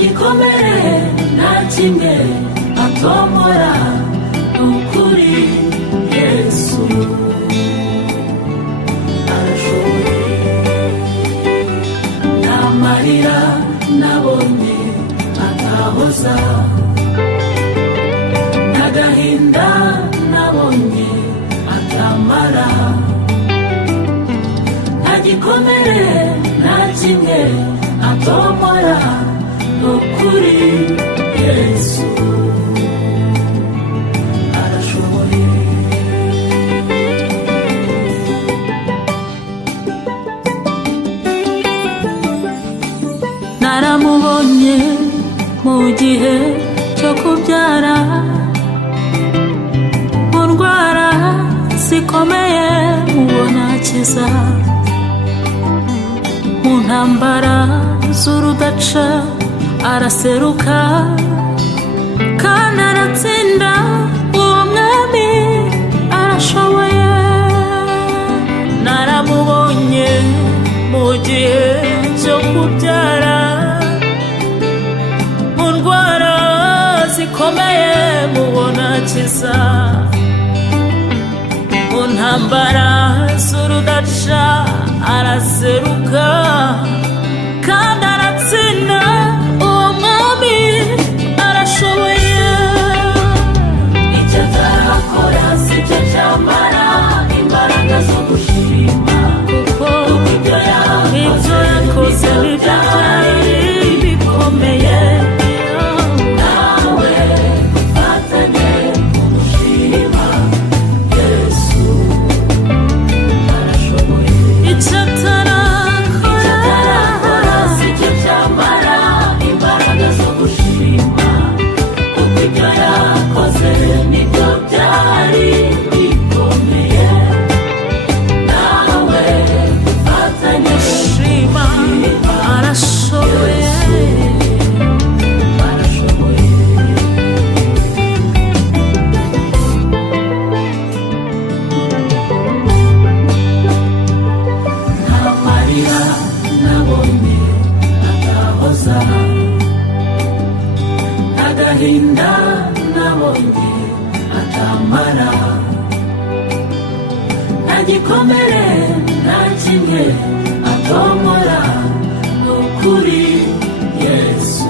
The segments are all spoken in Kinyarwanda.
gikomere nta kimwe atomora ukuri Yesu arashoboye n'amarira nabonye atahoza n'agahinda nabonye atamara nta gikomere nta kimwe atomora ukuri Yesu arashoboye naramubonye mu gihe cyo kubyara mu ndwara zikomeye mubona akiza mu ntambara z'urudaca araseruka kandi aratsinda uwo mwami arashoboye naramubonye mu gihe cyo kubyara mu ndwara zikomeye mubona akiza mu ntambara z'urudaca araseruka kandi aratsinda uwo mwami arashoboye icyo atarakora sicyo cyamara imbaraga zo gushima kuko ibyo yakoze nibyo byari bikomeye nawe ufatanye kumushima Yesu arashoboye icyo atarakora sicyo cyamara imbaraga zo gushima kuko ibyo yakoze nibyo byari bikomeye nawe ufatanye kumushima arashoboye n'amarira nabonye atahoza n'agahinda nabonye atamara nta gikomere nta kimwe atomora ukuri Yesu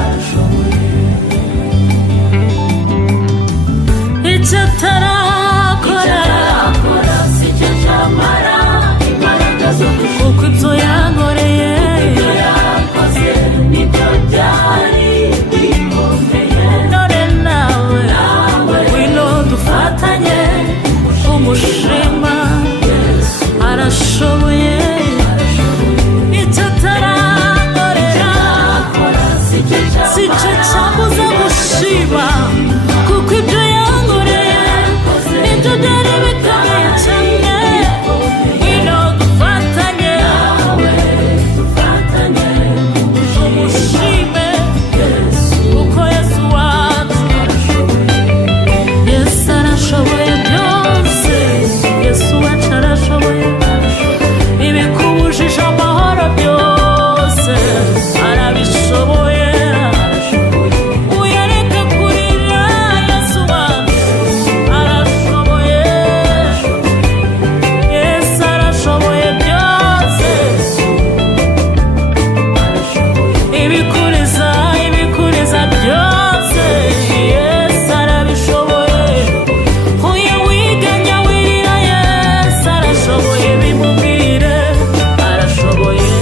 arashoboye icyo atarakora sicyo cyamara imbaraga zo gushima kuko ibyo yankoreye ibyo yakoze nibyo byari bikomeye none nawe wino dufatanye umushima arashoboye icyo atarakorera sicyo cyabuza gushima kuko ibyo yankoreye nibyo byari bikomeye cyane wino dufatanye umushime kuko Yesu wacu Yesu arashoboye byose Yesu wacu arashoboye ibikubujije amahoro byose arabishoboye uyareka kurira Yesu wacu arashoboye Yesu arashoboye byose ibikuriza byose Yesu arabishoboye uyu wiganya wirira Yesu arashoboye bimubwire arashoboye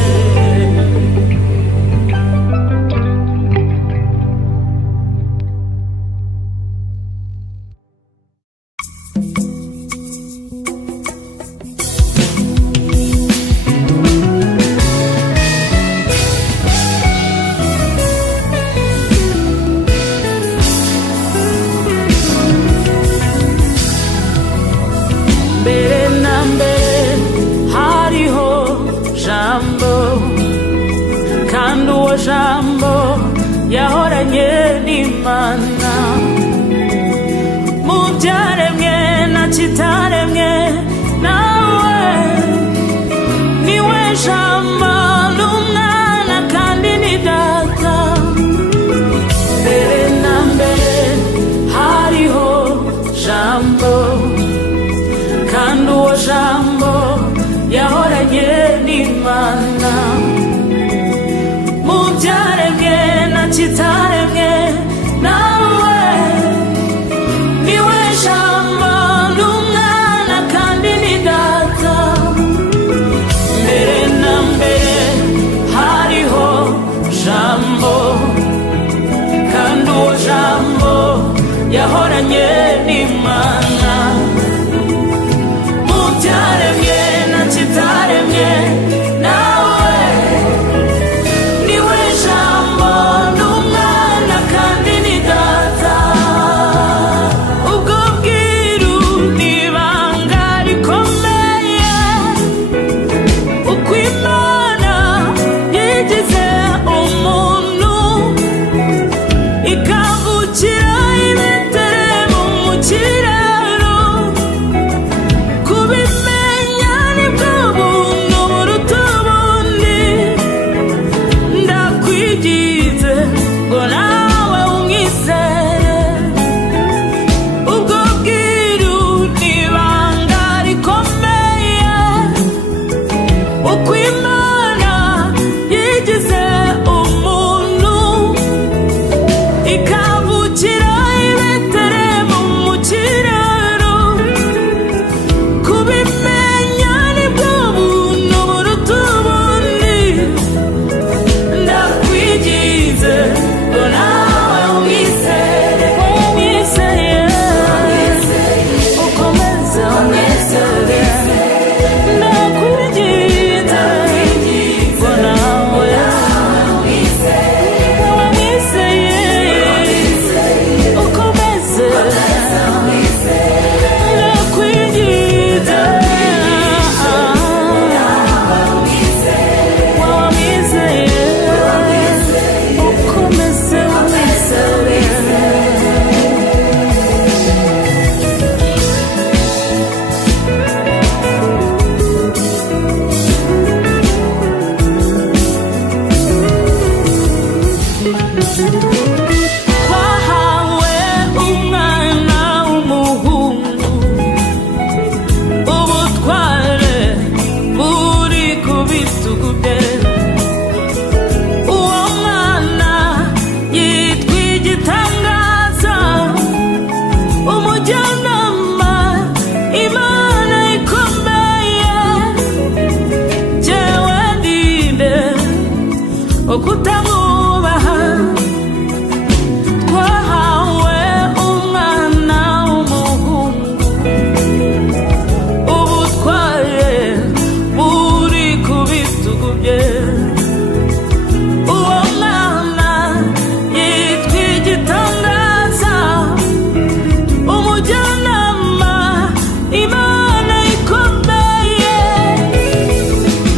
mbere na mbere hariho jambo kandi uwo jambo yahoranye n'Imana mu byaremwe na kitaremwe nawe niwe jambo n'umwana byaremwe na kitaremwe nawe niwe jambo n'umwana kandi ni data mbere na mbere hariho jambo kandi uwo jambo yahoranye n'Imana mu byaremwe na kitaremwe nawe niwe jambo n'umwana kandi ni data ubwo bwiru n'ibanga rikomeye uko Imana yigize umuntu ikavukira ibetelehemu mu kiraro kubimenya nibwo buntu buruta ubundi ndakwigize ngo nawe umwizere ubwo bwiru n'ibanga rikomeye uko Imana yigize umuntu ikavukira ibetelehemu mu kiraro kubimenya nibwo buntu buruta ubundi ndakwigize ngo nawe umwizere ukomeze umwizere ndakwigize ngo nawe umwizeye ukomeze ndakwigize wamwizeye ukomeze umwizere twahawe umwana w'umuhungu ubutware buri ku bitugu bye uwo mwana yitwa igitangaza umujyanama Imana ikomeye jyewe ndinde ukutamwubaha twahawe umwana w'umuhungu ubutware buri ku bitugu bye uwo mwana yitwa igitangaza umujyanama Imana ikomeye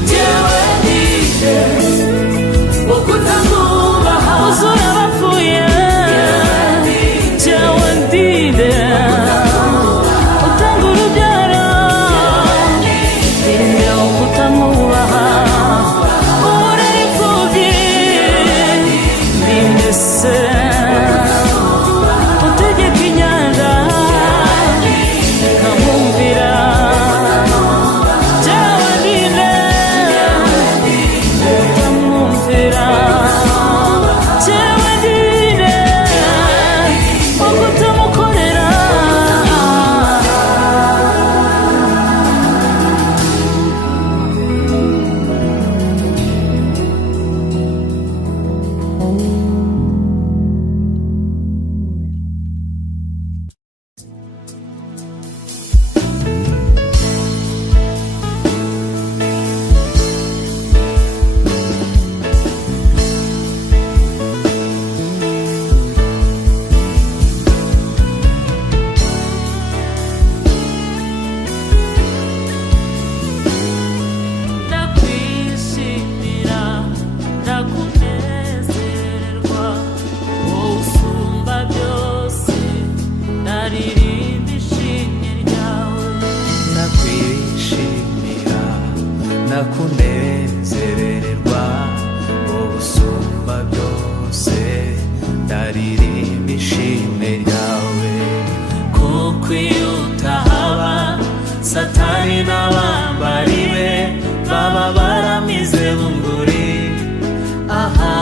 jyewe ndinde ukutamwubaha uzura abapfuye jyewe ndinde utanga urubyaro ndinde ukutamwubaha urera imfubyi ndinde se utegeka inyanja ikamwumvira jyewe ndinde utamwumvira jyewe ndinde ukutamukorera ndakwishimira ndakunezererwa wowe usumba byose ndaririmba ishimwe ryawe ndakwishimira ndakunezererwa wowe usumba byose ndaririmba ishimwe ryawe kuko iyo utahaba Satani n'abambari be baba baramize bunguri aha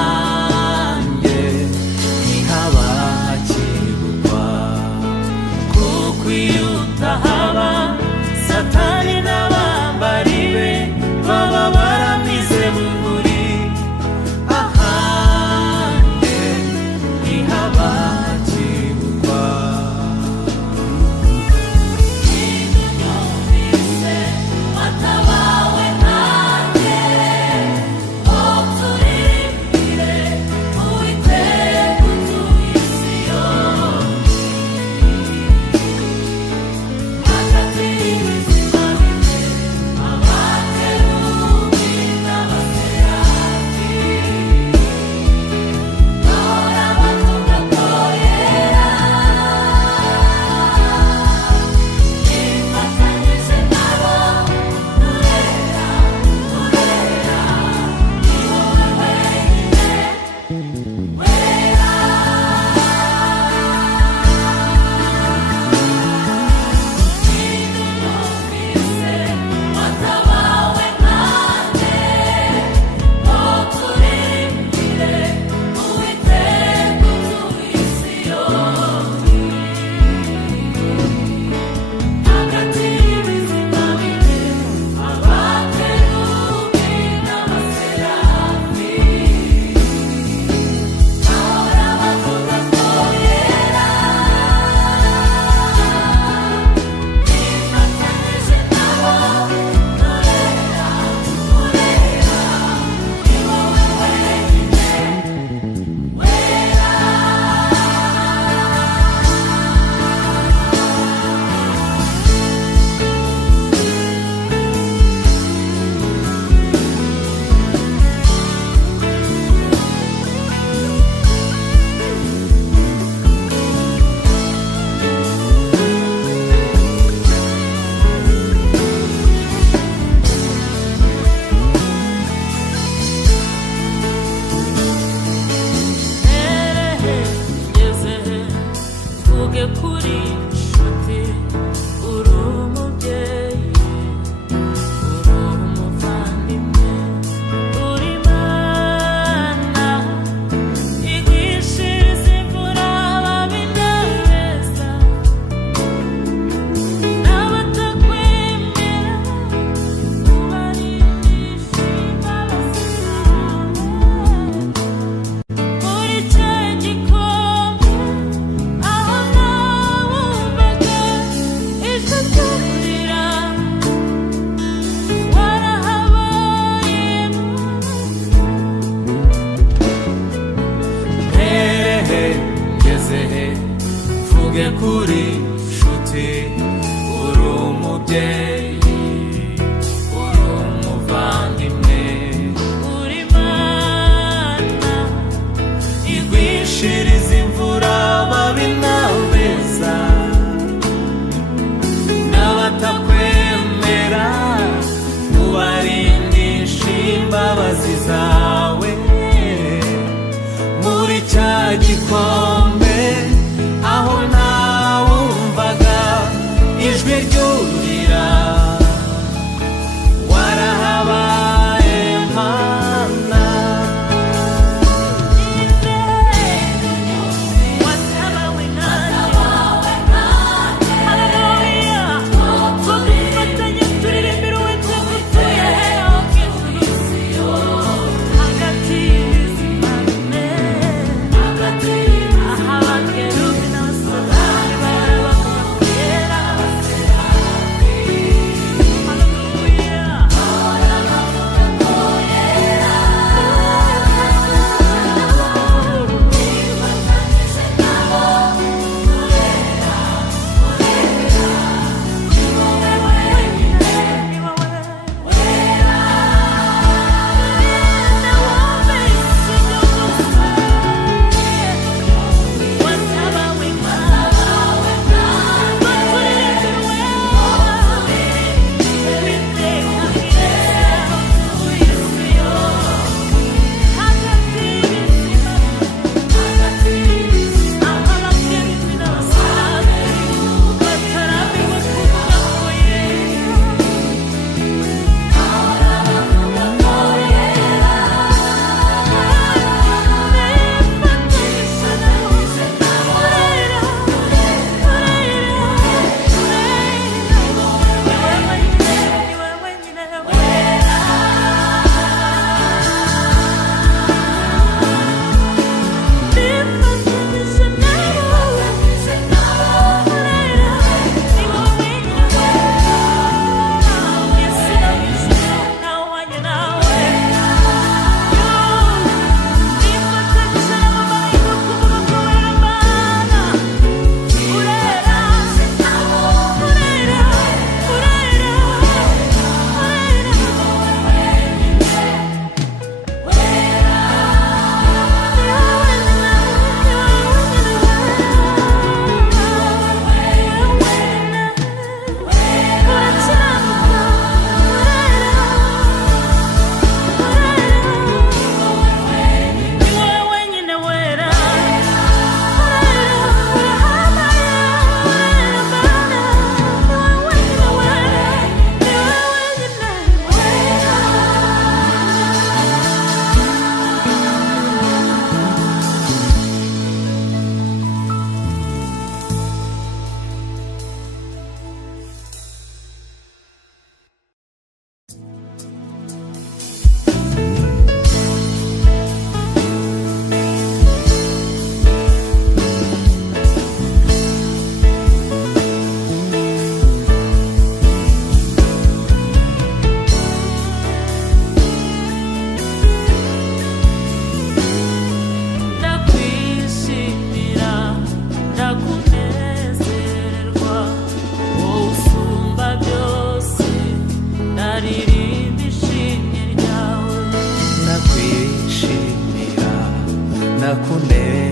tuvuge kuri nshuti uri umubyeyi uri umuvandimwe uri Mana igwishiriza imvura ababi n'abeza n'abatakwemera ubarindisha imbabazi zawe muri cya gikombe aho ntawumvaga ijwi ryurira warahabaye Mana watabawe nanjye haleluya tudufatanye turirimbira uwiteka utuye hejuru hagati y'ibizima bine aha abakerubi n'abasarani barabakwera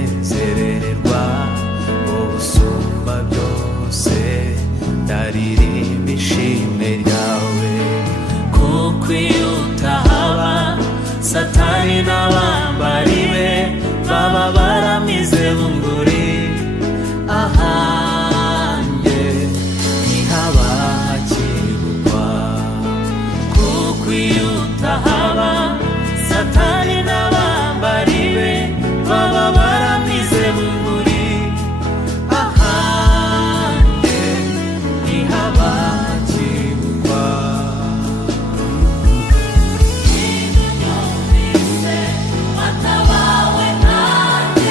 kunezererwa ubusumba byose ndaririmba ishimwe ryawe kuko iyo utahaba satani n'abambari be baba baramize bunguri ahanjye ntihaba hakibukwa kuko iyo utahaba satani n'abambari be baba baramize bunguri ahanjye ntihaba hakibukwa watabawe nanjye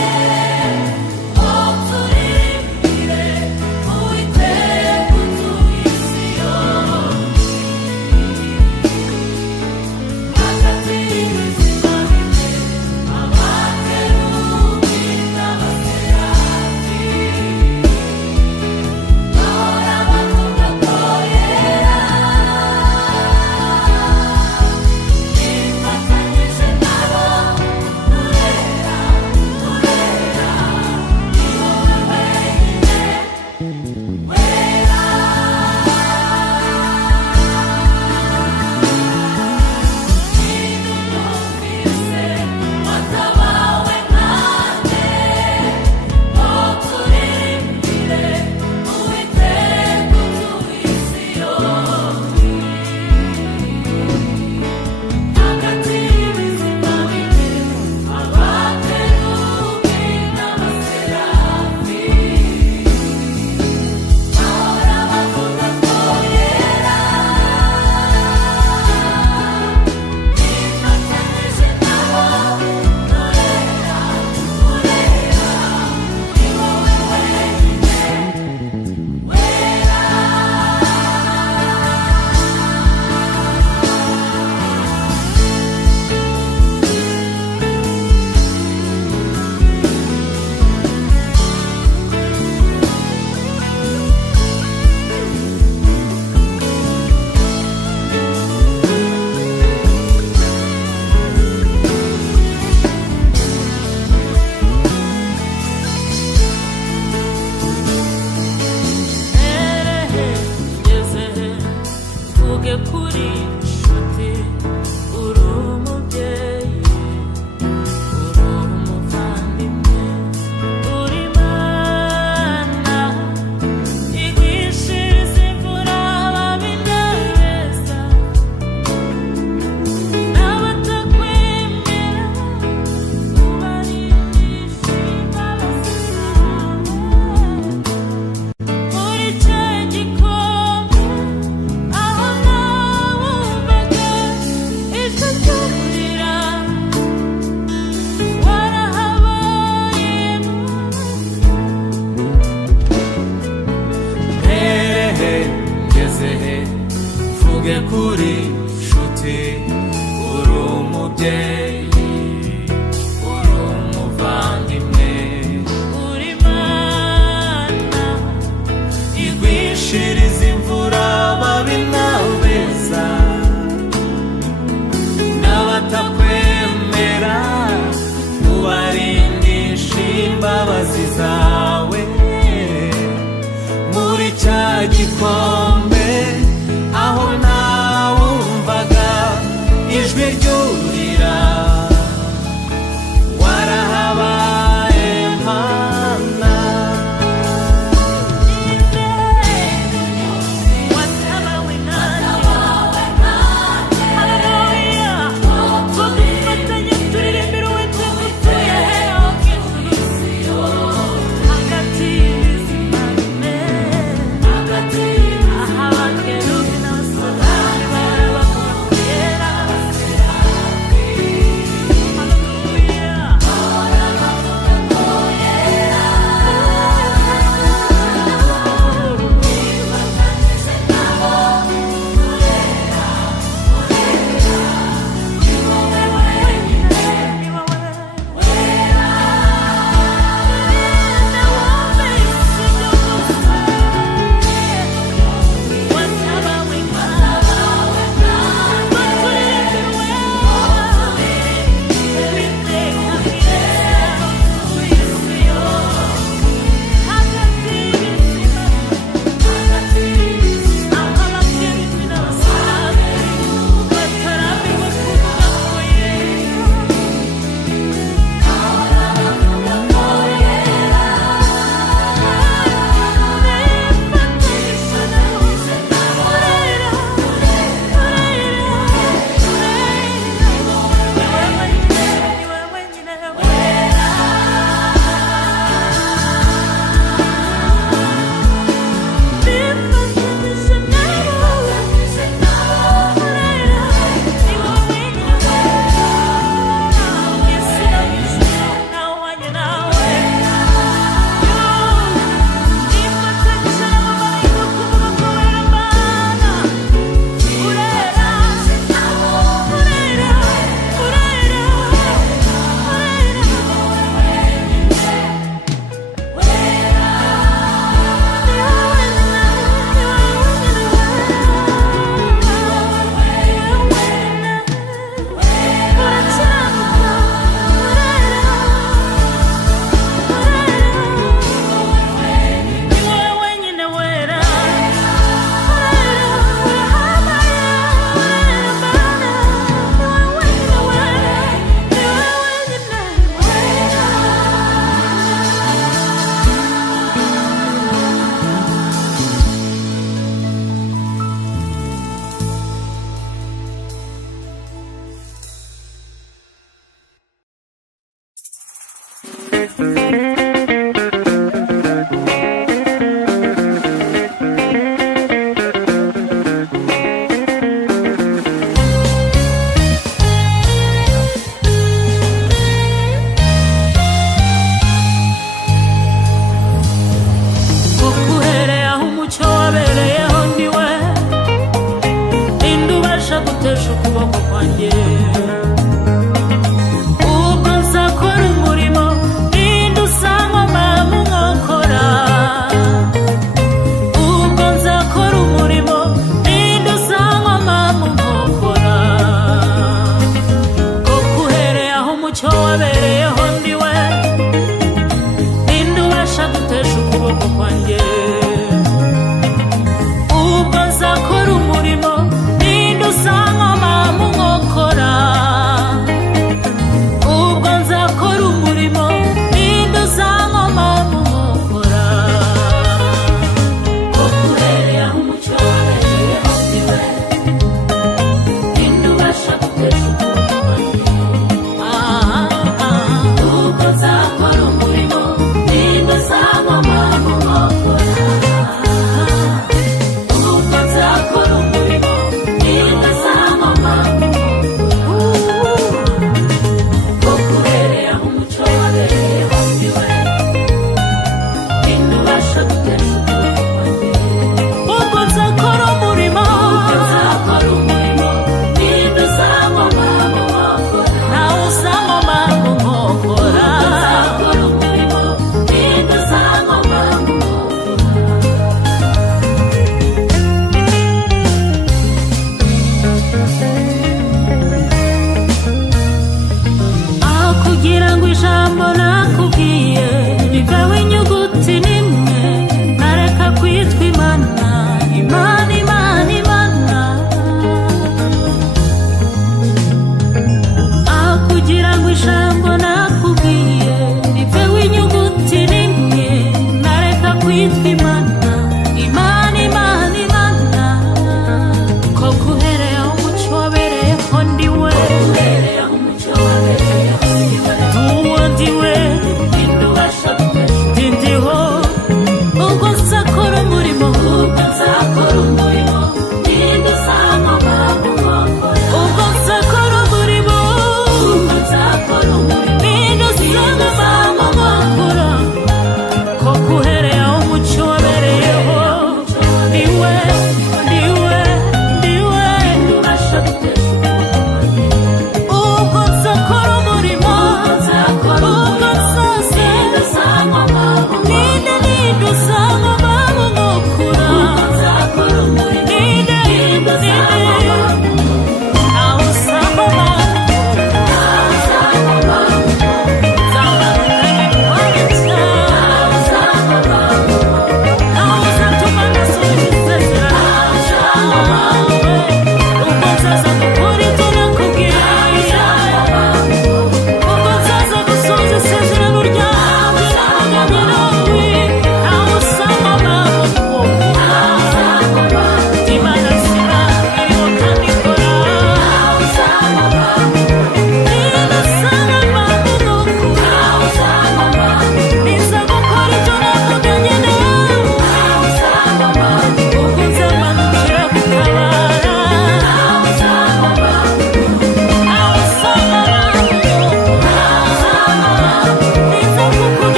gutesha ukuboko kwanjye ubwo nzakora umurimo ninde usangoma mu nkokora ubwo nzakora umurimo ninde usangoma mu nkokora koko uhereye aho umucyo wabereyeho ndiwe ninde ubasha gutesha ukuboko kwanjye ubwo nzakora umurimo ninde usangoma mu nkokora ubwo nzakora umurimo ninde usangoma mu nkokora koko uhereye aho umucyo wabereyeho ndiwe ninde ubasha gutesha ukuboko kwanjye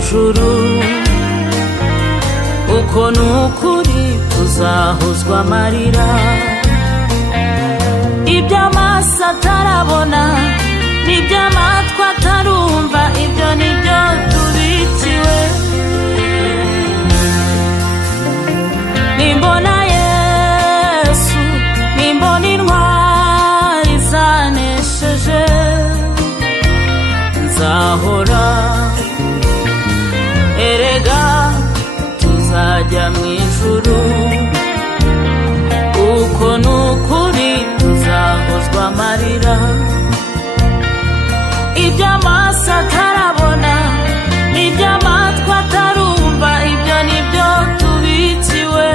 ijuru. Uko ni ukuri tuzahozwa amarira, iby'amaso atarabona n'iby'amatwi atarumva, ibyo ni byo tubikiwe. Nimbona Yesu, nimbona intwari zanesheje, nzahora erega tuzajya mu ijuru. Uko ni ukuri tuzahozwa amarira, iby'amaso atarabona n'iby'amatwi atarumva, ibyo ni byo tubikiwe.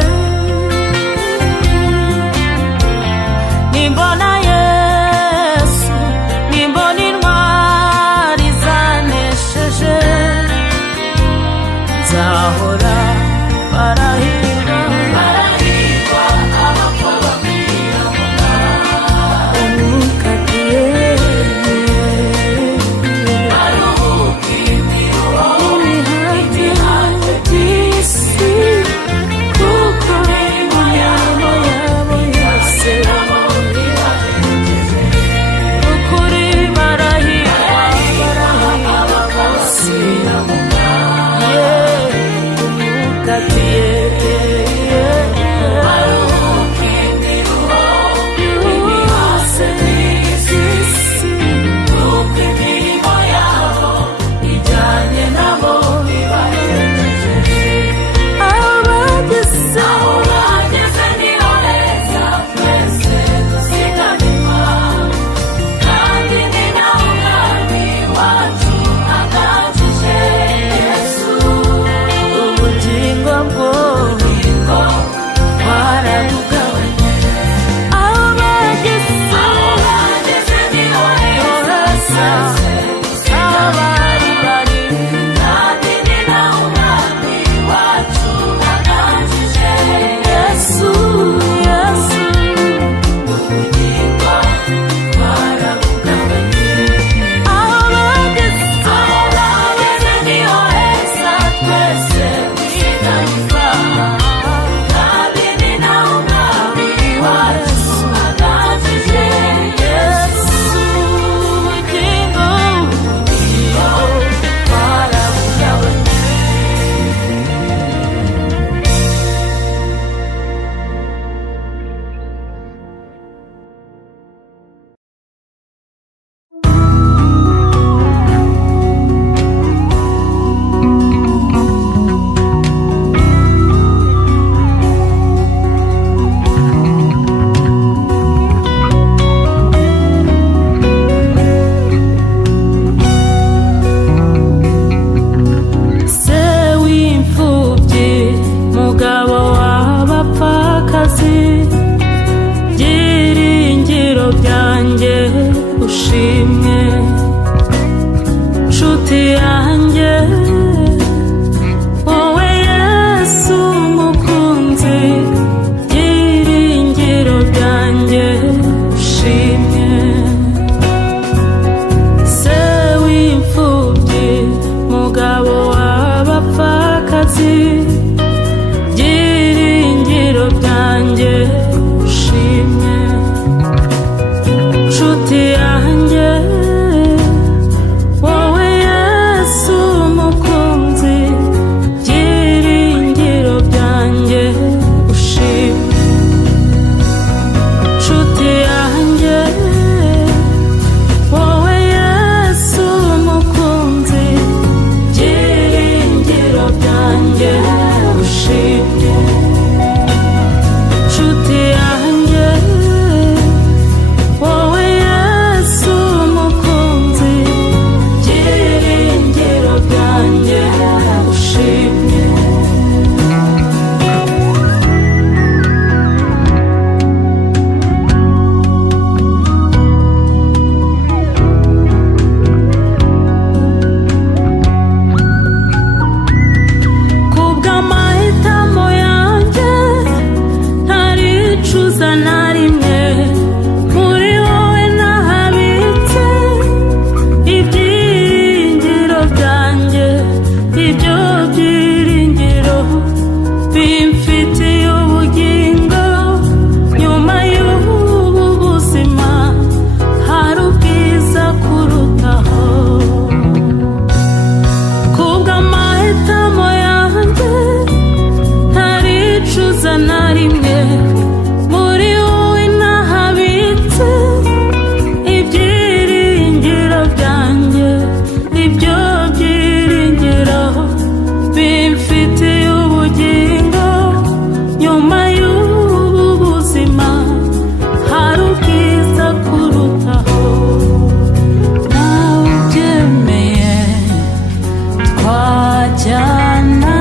Nimbona Yesu, nimbona intwari zanesheje, nzahora barahirwa, barahirwa abapfa bapfira mu mwami. Umukatiye baruhuka imiruho n'imihati by'isi, kuko imirimo yabo yose ukuri barahirwa, barahirwa abapfira mu mwami. Umukatiye baruhuka imiruho n'imihati by'isi, kuko imirimo yabo ijyanye nabo ibaherekeje. Aho bageze niho heza, twese dusiganirwa, kandi ni naho umwami wacu agajije. Yesu ubugingo bwo twarabugabanye. Aho bageze niho heza, aho bari bari, kandi ni naho umwami wacu agajije. Yesu, Yesu ubugingo twarabugabanye. Aho bageze niho heza, twese dusiganirwa, kandi ni naho umwami wacu agajije. Yesu ubugingo twarabugabanye. Se w'imfubyi, mugabo w'abapfakazi, byiringiro byanjye ushimwe. Nshuti yanjye, wowe Yesu mukunzi, byiringiro byanjye ushimwe. Se w'imfubyi, mugabo w'abapfakazi, byiringiro byanjye ushimwe. Nshuti yanjye, wowe Yesu mukunzi, byiringiro byanjye ushimwe. Nshuti yanjye, wowe Yesu mukunzi, byiringiro byanjye ushimwe. Nshuti yanjye, wowe Yesu mukunzi, byiringiro byanjye ushimwe. Kubw'amahitamo yanjye ntaricuza na rimwe, muri wowe nahabitse ibyiringiro byanjye, ibyo bimfitiye ubugingo. Nyuma y'ubu buzima hari ubwiza kurutaho. Kubw'amahitamo yanjye ntaricuza na rimwe, muri wowe nahabitse ibyiringiro byanjye. Ibyo byiringiro bimfitiye ubugingo. Nyuma y'ubu buzima hari ubwiza kurutaho. Nawe ubyemeye twajyana.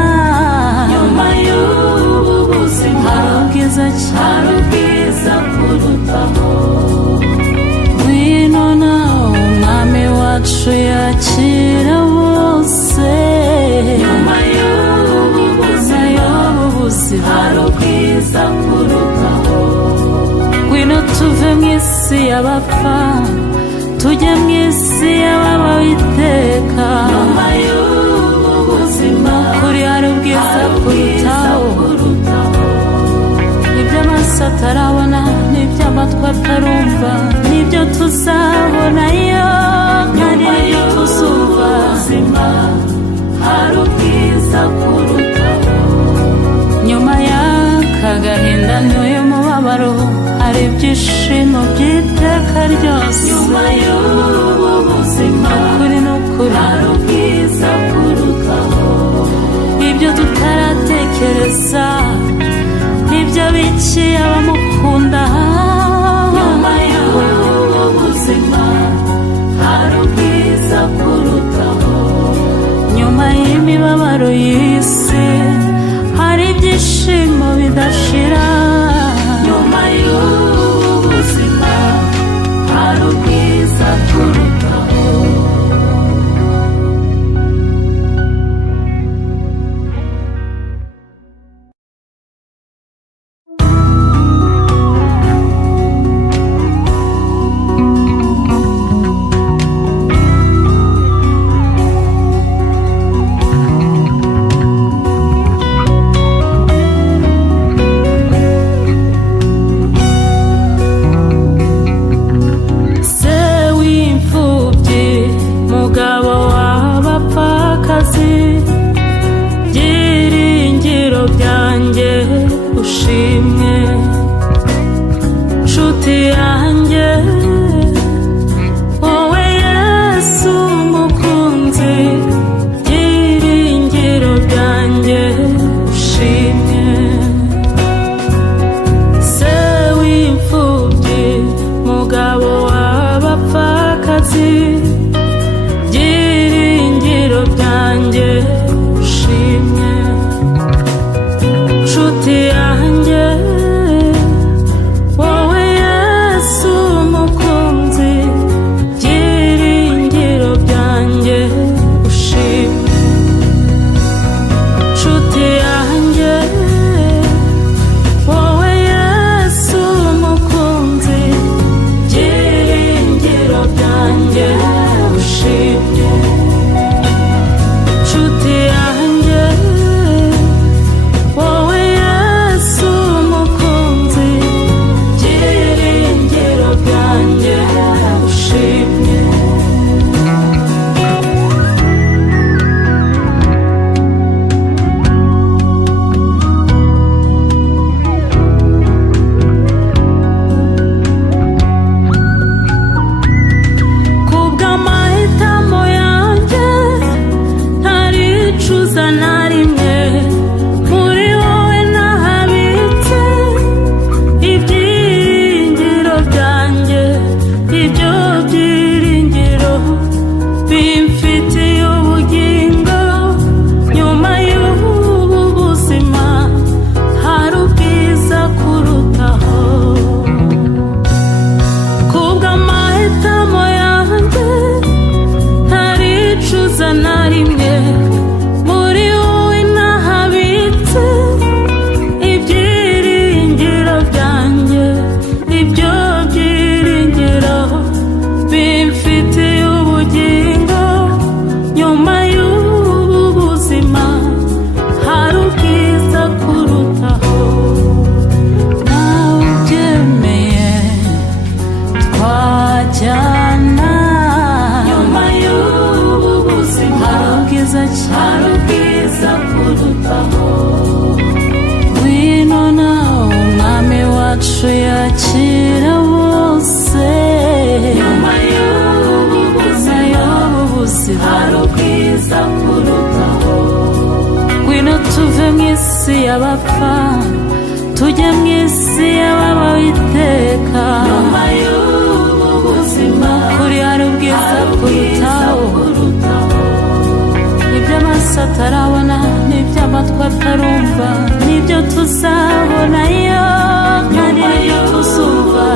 Nyuma y'ubu buzima hari ubwiza cyane, hari ubwiza kurutaho. Ngwino nawe umwami wacu yakira bose. Nyuma y'ubu buzima hari ubwiza kurutaho. Ngwino tuve mu isi y'abapfa tujye mu isi y'ababaho iteka. Nyuma y'ubu buzima kuri hari ubwiza kurutaho. Ibyo amaso atarabona n'ibyo amatwi atarumva nibyo tuzabonayo, kandi nibyo tuzumva. Hari ubwiza kurutaho. Nyuma y'aka gahinda n'uyu mubabaro hari ibyishimo by'iteka ryose. Nyuma y'ubu buzima ukuri n'ukuri hari ubwiza kurutaho. Ibyo tutaratekereza nibyo bikiye abamukunda. Nyuma y'ubu buzima hari ubwiza kurutaho. Nyuma y'imibabaro y'isi hari ibyishimo bidashira. Nyuma y'ubu buzima hari ubwiza kurutaho. Ushimwe nshuti yanjye, wowe Yesu umukunzi, byiringiro byanjye. Ushimwe se w'imfubyi, mugabo w'abapfakazi, byiringiro byanjye. Ushimwe nshuti yanjye, wowe Yesu umukunzi, byiringiro byanjye. Ushimwe nshuti yanjye, wowe Yesu umukunzi, byiringiro byanjye. Ushimwe nshuti yanjye, wowe Yesu umukunzi, byiringiro byanjye. Ushimwe kubw'amahitamo yanjye ntaricuza na rimwe, muri wowe nahabitse ibyiringiro byanjye. Ibyo byiringiro bimfitiye ubugingo. Nyuma y'ubu buzima hari ubwiza kurutaho. Kubw'amahitamo yanjye ntaricuza na rimwe, muri wowe nahabitse ibyiringiro byanjye. Ibyo byiringiro bimfitiye ubugingo. hari ubwiza kurutaho. Ngwino nawe umwami wacu yakira bose. Nyuma y'ubu buzima hari ubwiza kurutaho. Ngwino tuve mu isi y'abapfa tujye mu isi y'ababaho iteka. Nyuma y'ubu buzima kuri hari ubwiza kurutaho. Ibyo amaso atarabona n'ibyo amatwi atarumva n'ibyo tuzabonayo kandi n'ibyo tuzumva.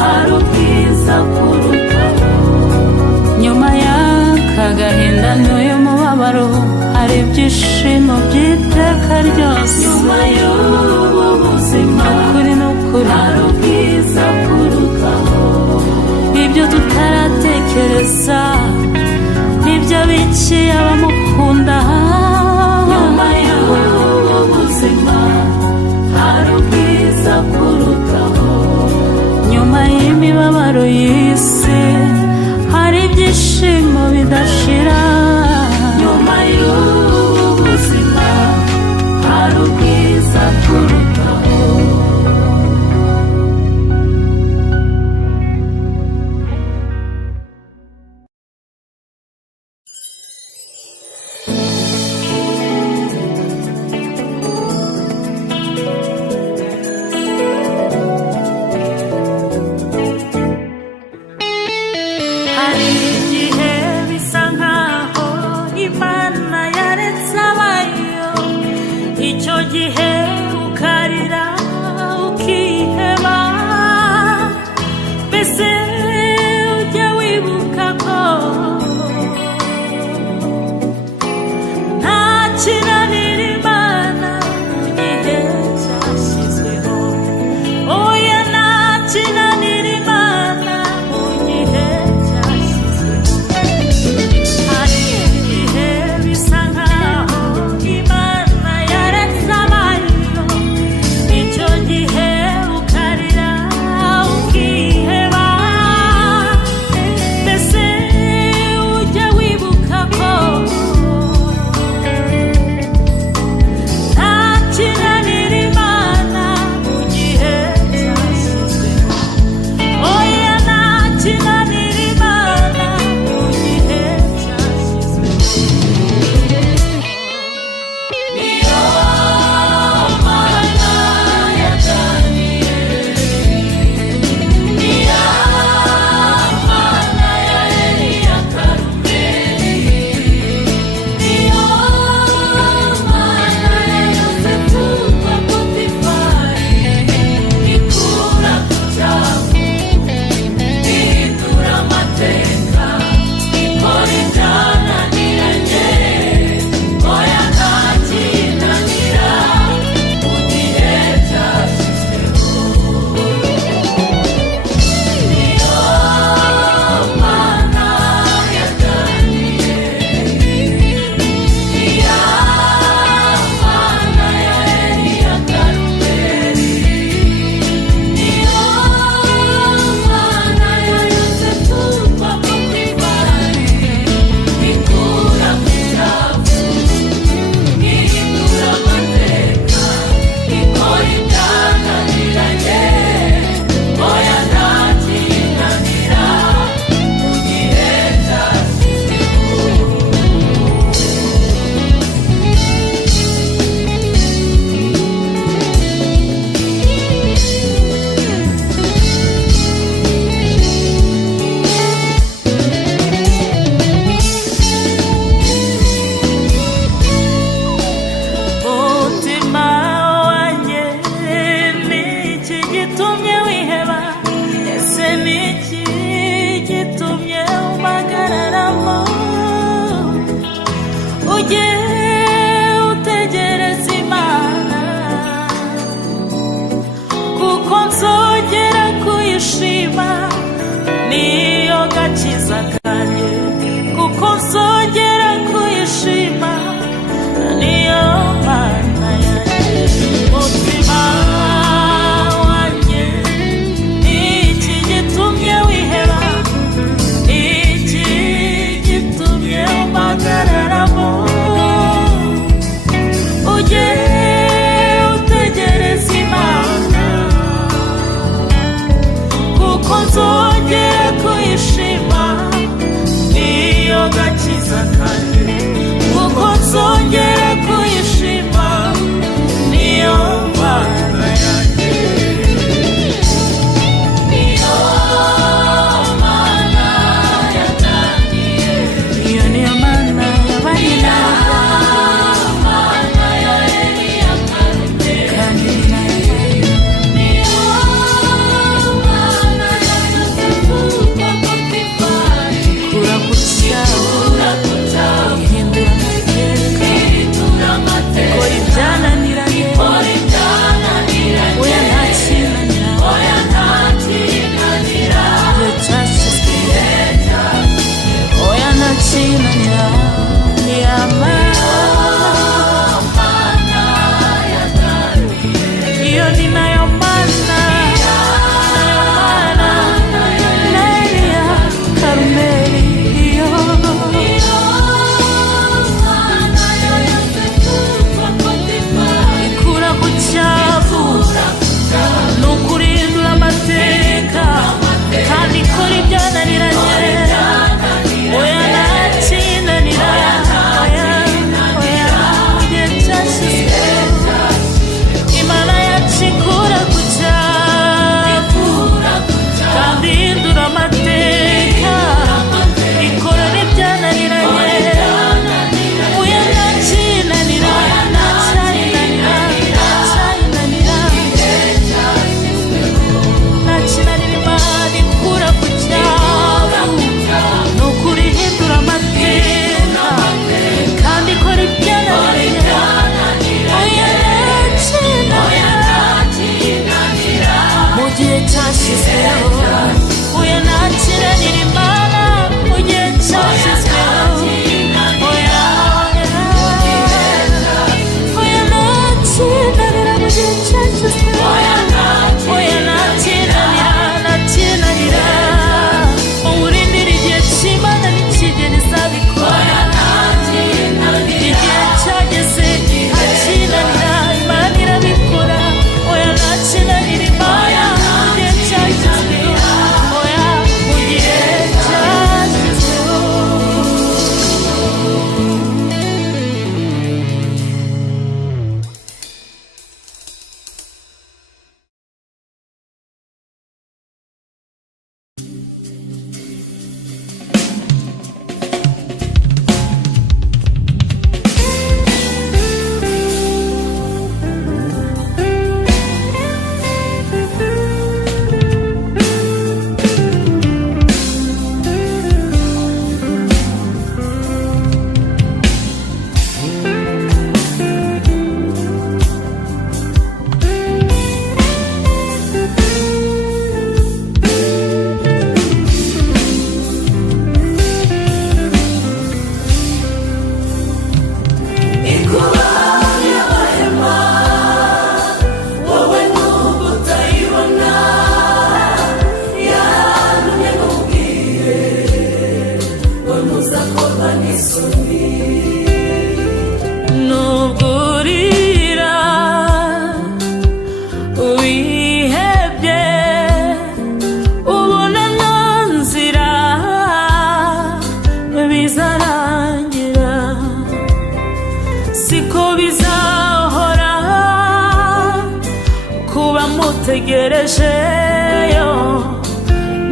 Hari ubwiza kurutaho. Nyuma y'aka gahinda n'uyu mubabaro hari ibyishimo by'iteka ryose. Nyuma y'ubu buzima ukuri n'ukuri hari ubwiza kurutaho. ibyo tutaratekereza nibyo bikiye abamukunda. Nyuma y'ubu buzima hari ubwiza kurutaho. Nyuma y'imibabaro y'isi hari ibyishimo bidashira. Nyuma y'ubu buzima hari ubwiza kurutaho. Hari igihe bisa nkaho Imana yaretse abayo, icyo gihe ukarira ukiheba. Mbese ujya wibuka ko nta kinanira Imana mu gihe cyashyizweho. Oya, nta kinanira Imana mu gihe cyashyizweho. Hari igihe bisa nkaho Imana yaretse abayo, icyo gihe ukarira ukiheba. Mbese ujya wibuka ko nta kinanira Imana mu gihe cyashyizweho. Oya, nta kinanira Imana mu gihe cyashyizweho. Niyo Mana ya Daniyeli, niyo Mana ya Eliya Karumeli, niyo Mana ya Yosefu kwa Potifari, ikura ku cyavu, ihindura amateka, ikora ibyananiranye. Oya, nta kinanira mu gihe cyashyizweho. Niyo Mana ya Daniyeli, niyo Mana ya Eliya Karumeli, niyo Mana ya Yosefu kwa Potifari, ikura ku cyavu, ihindura amateka, ikora ibyananiranye. Oya, nta kinanira mu gihe cyashyizweho. Mutima wanjye ni iki gitumye wiheba? Ese ni iki gitumye umpagararamo? Ujye utegereza Imana, kuko nzongera kuyishima. Niyo gakiza kanjye, kuko nzongera kuyishima. Niyo Mana yanjye. Mutima wanjye ni iki gitumye wiheba? Iki gitumye umpagara nzongera kuyishima niyo gakiza kanjye kuko nzongera kuyishima niyo mbaraga yanjye niyo mana yatangiye iyo niyo mana yabanye mana ya Eliya kandi niyo mana ya Yosefu Potifari kura ku cyawe ihindura amateka kora ibyananiranye oya ntakinanira igihe cyashyizwe oya ntakinanira ni mana iyo ni nayo mana Eliya Karumeli iyo ikura ku cyavu ni ukurindura amateka kandi ikora ibyananiranye oya ntakinanira oya igihe cyashyizwe imana yacu ikura ku cyavu kandi ihindura amateka ikora n'ibyananiranye oya ntakinanira ntakinanira imana ikura ku cyavu ni ukuri ihindura amateka kandi ikora ibyananiranye oya ntakinanira mu gihe cyashyizweho oya ntakinanira imana mu gihe cyashyizweho oya ntakinanira mu gihe cyashyizweho oya ntakinanira uburindira igihe cy'imana nikigera izabikora igihe cyageze ntakinanira imana irabikora oya ntakinanira imana mu gihe cyashyizweho oya mu gihe cyashyizweho nugurira wihebye ubona nta nzira bizarangira siko bizahora kuba mutegerejeyo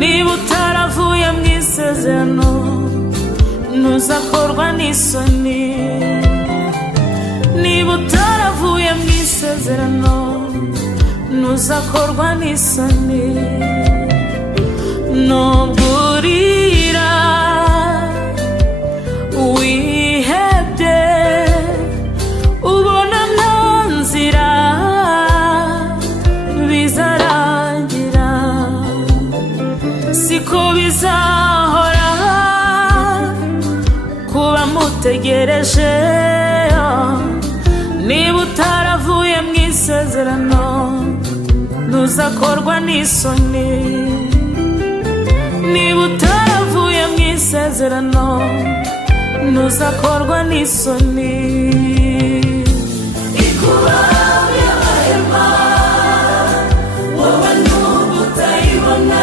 niba utaravuye mu isezerano ntuzakorwa n'isoni niba utaravuye mu isezerano ntuzakorwa n'isoni nubwo urira wihebye ubona nta nzira bizarangira siko bizahora kuba mutegereje niba utaravuye mu isezerano ntuzakorwa n'isoni niba utaravuye mu isezerano ntuzakorwa n'isoni ikuba y'amahema wowe n'ubu utayibona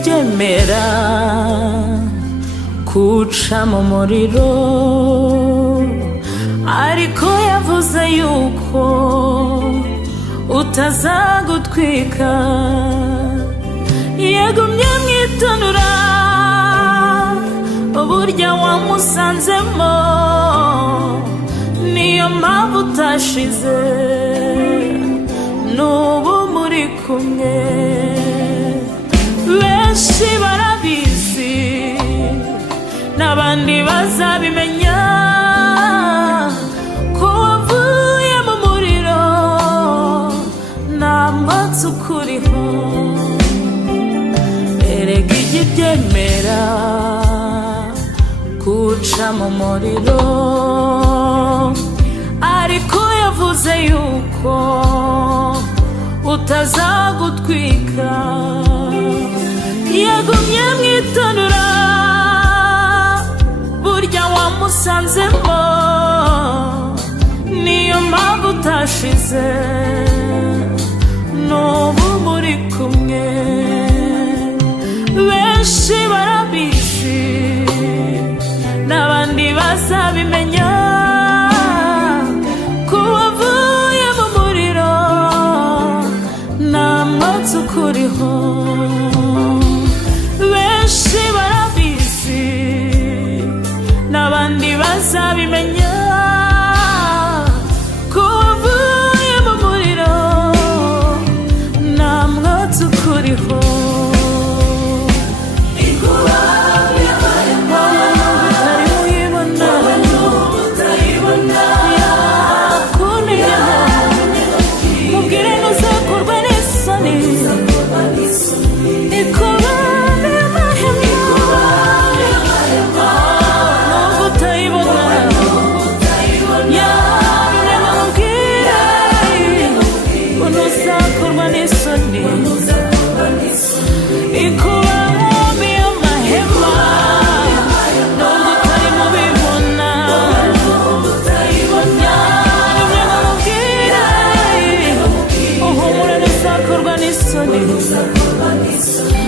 ibyemera kuca mu muriro, ariko yavuze yuko utazagutwika. Yagumye mu itanura, burya wamusanzemo, niyo mpamvu utashize, n'ubu muri kumwe. Benshi barabizi, n'abandi bazabimenya, ko wavuye mu muriro, nta mwotsi ukuriho. Erega ijya ibyemera kuca mu muriro, ariko yavuze yuko utazagutwika. Yagumye mu itanura, burya wamusanzemo, niyo mpamvu utashize, n'ubu muri kumwe. Benshi barabizi, n'abandi bazabimenya, ko wavuye mu muriro, nta mwotsi ukuriho. Benshi barabizi, n'abandi bazabimenya, ko wavuye mu muriro, nta mwotsi ukuriho.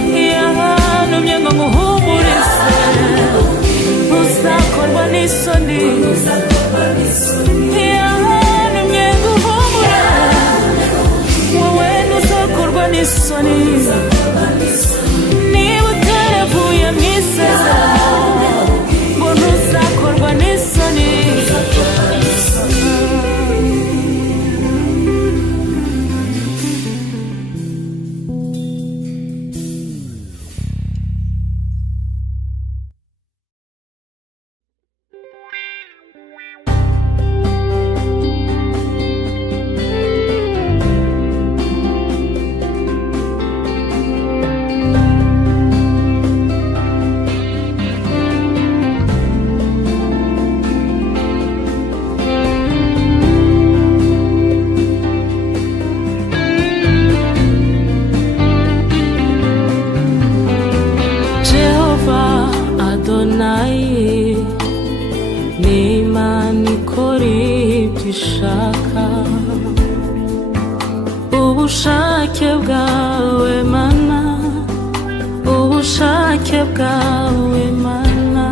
Yantumye ngo nguhumurize, ntuzakorwa n'isoni. Yantumye nguhumure, wowe ntuzakorwa n'isoni. Niba utaravuye mu isezerano, ngo ntuzakorwa n'isoni. Ubushake bwawe Mana, ubushake bwawe Mana.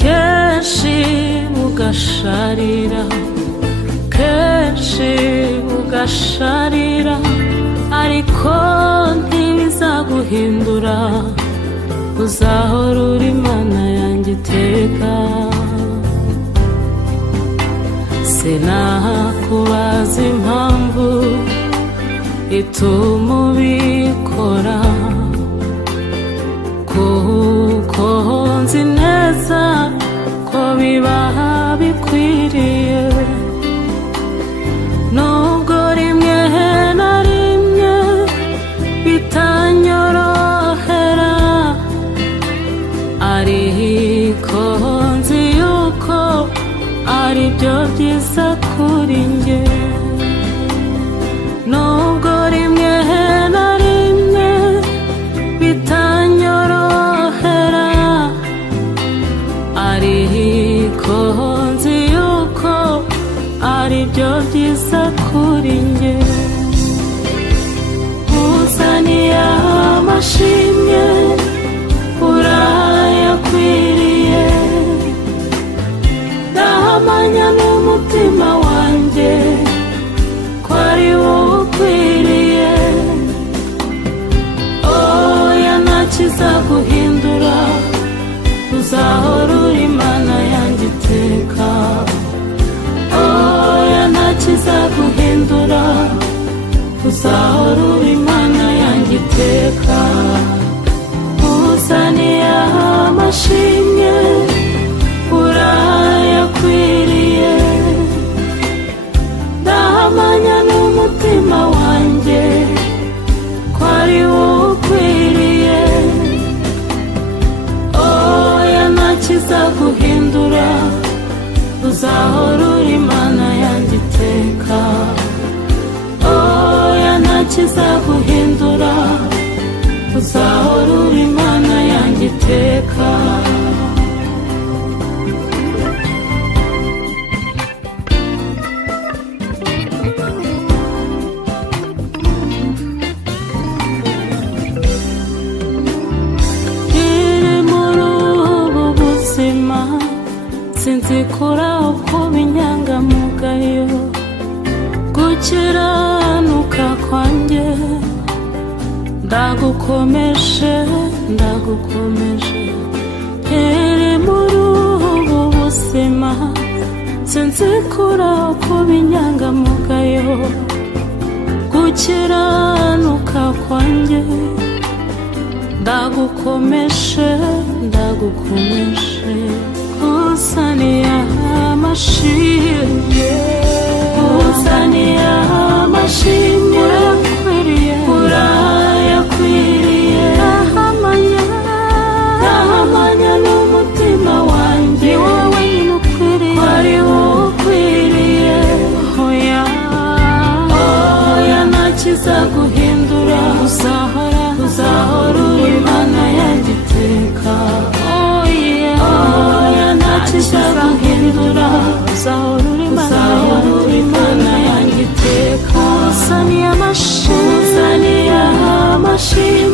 Kenshi ugasharira, kenshi ugasharira, ariko ntibizaguhindura, uzahora uri Mana yanjye iteka. Sinakubaza impamvu ituma ubikora, kuko nzi neza ko biba bikwiriye. Nubwo rimwe na rimwe bitanyorohera, ariko nzi yuko ari byo byiza kuri njye. Nubwo rimwe na rimwe bitanyorohera, ariko nzi yuko ari byo byiza kuri njye. amashimwe urayakwiriye, ndahamanya n'umutima wanjye ko ari wowe ukwiriye. Oya ntakizaguhindura, uzahora uri Imana yanjye iteka. Oya ntakizaguhindura, uzahora uri Imana yanjye iteka. Uzaniye amashimwe urayakwiriye, ndahamanya n'umutima wanjye ko ari wowe ukwiriye. Oya ntakizaguhindura, uzahora uri Imana yanjye iteka. Oya ntakizaguhindura, uzahora uri Imana yanjye iteka. Iri muri ubu buzima sinzikura kuba inyangamugayo, gukiranuka kwanjye ndagukomeje, ndagukomeje. Iri muri ubu buzima sinzikura kuba inyangamugayo, gukiranuka kwanjye ndagukomeje, ndagukomeje. Uzaniye amashimwe, uzaniye amashimwe urayakwiriye, urayakwiriye. Ndahamanya n'umutima wanjye ni wowe nyine ukwiriye, ko ari wowe ukwiriye. Oya ntakizaguhindura, uzahora uri Imana yanjye iteka. Oya ntakizaguhindura, uzahora uri Imana yanjye iteka. Uzaniye amashimwe